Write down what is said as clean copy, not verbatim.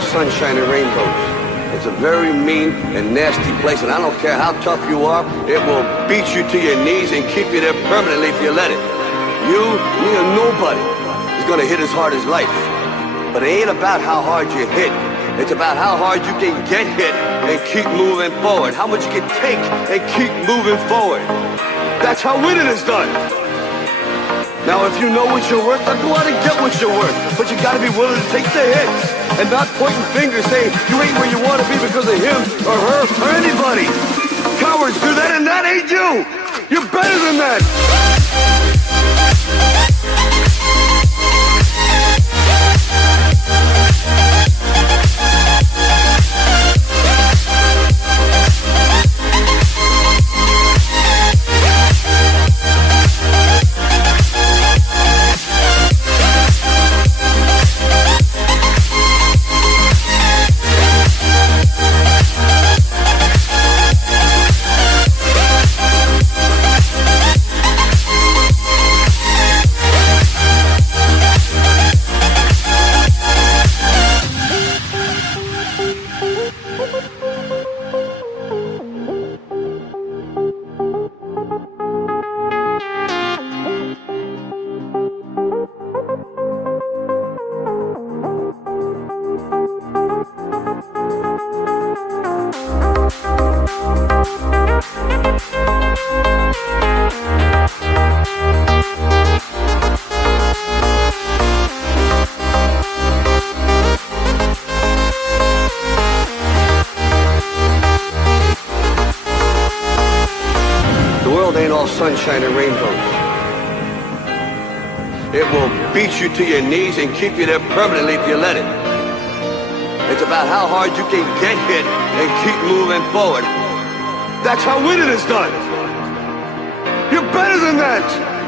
all sunshine and rainbows. It's a very mean and nasty place, and I don't care how tough you are, it will beat you to your knees and keep you there permanently if you let it. You, me, or nobody is gonna hit as hard as life. But it ain't about how hard you hit. It's about how hard you can get hit and keep moving forward. How much you can take and keep moving forward. That's how winning is done. Now if you know what you're worth, then go out and get what you're worth. But you gotta be willing to take the hits and not pointing fingers saying you ain't where you wanna be because of him or her or anybody. Cowards do that and that ain't you. You're better than that. Sunshine and rainbows. It will beat you to your knees and keep you there permanently if you let it. It's about how hard you can get hit and keep moving forward. That's how winning is done. You're better than that.